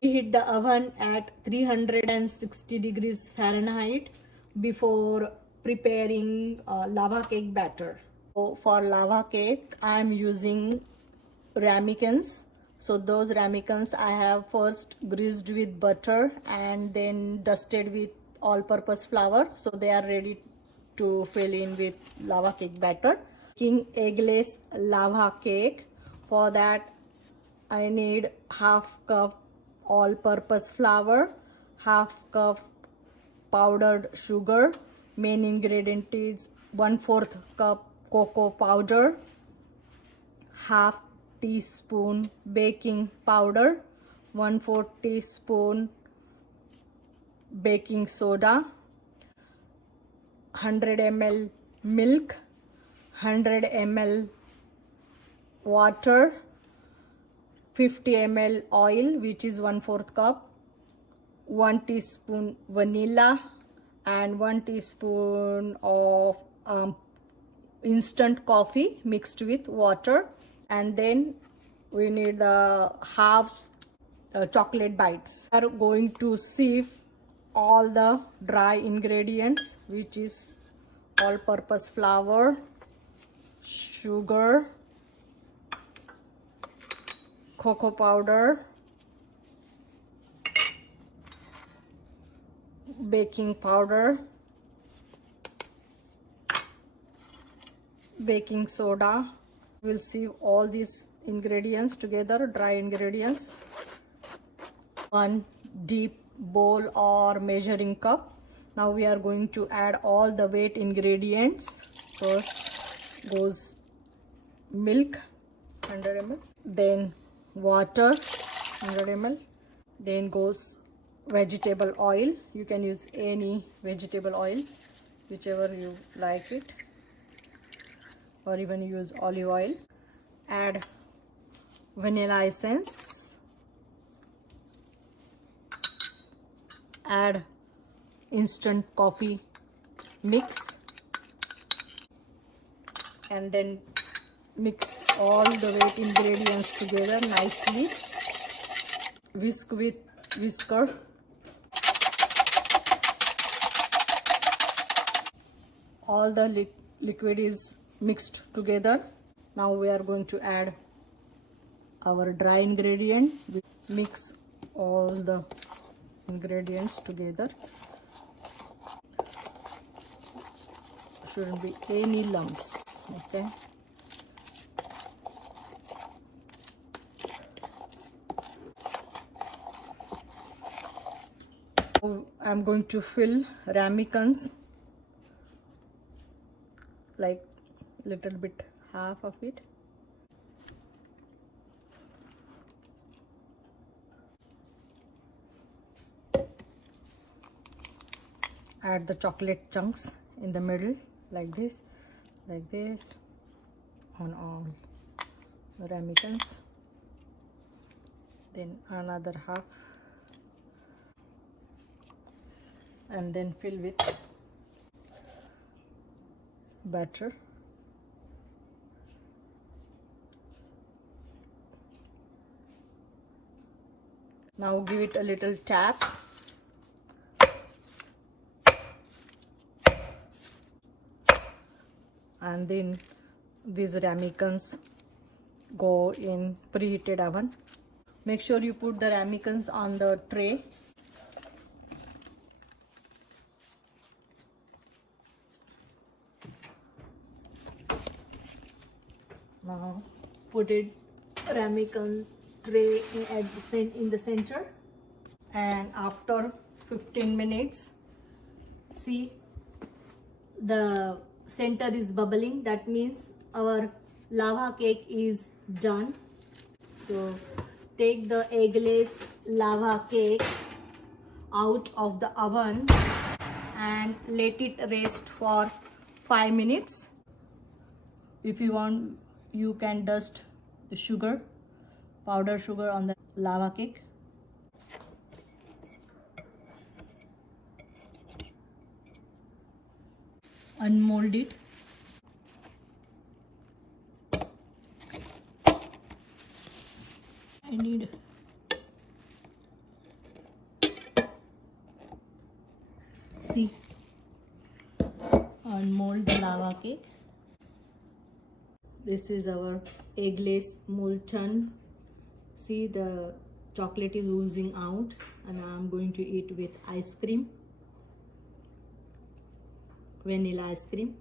Heat the oven at 360 degrees Fahrenheit before preparing lava cake batter. So for lava cake, I am using ramekins. So those ramekins I have first greased with butter and then dusted with all-purpose flour. So they are ready to fill in with lava cake batter. Making eggless lava cake. For that, I need half cup all-purpose flour, half cup powdered sugar. Main ingredient is 1/4 cup cocoa powder, half teaspoon baking powder, 1/4 teaspoon baking soda, 100 ml milk, 100 ml water, 50 ml oil, which is 1/4 cup, 1 teaspoon vanilla, and 1 teaspoon of instant coffee mixed with water. And then we need half chocolate bites. We are going to sieve all the dry ingredients, which is all-purpose flour, sugar, cocoa powder, baking powder, baking soda. We'll sieve all these ingredients together, dry ingredients. One deep bowl or measuring cup. Now we are going to add all the wet ingredients. First goes milk, 100 ml, then water, 100 ml, then goes vegetable oil. You can use any vegetable oil, whichever you like it, or even use olive oil. Add vanilla essence, add instant coffee mix, and then mix all the wet ingredients together nicely. Whisk with whisker. All the liquid is mixed together. Now we are going to add our dry ingredient. Mix all the ingredients together. Shouldn't be any lumps. Okay. I'm going to fill ramekins, like little bit, half of it. Add the chocolate chunks in the middle, like this, on all the ramekins. Then another half, and then fill with batter. Now give it a little tap. And then these ramekins go in preheated oven. Make sure you put the ramekins on the tray. Now put it ramekin tray in the center, and after 15 minutes, see the center is bubbling. That means our lava cake is done. So take the eggless lava cake out of the oven and let it rest for 5 minutes. If you want, you can dust the sugar, powdered sugar, on the lava cake. Unmold it. I need See, and mold the lava cake. This is our eggless molten. See, the chocolate is oozing out, and I'm going to eat with ice cream, vanilla ice cream.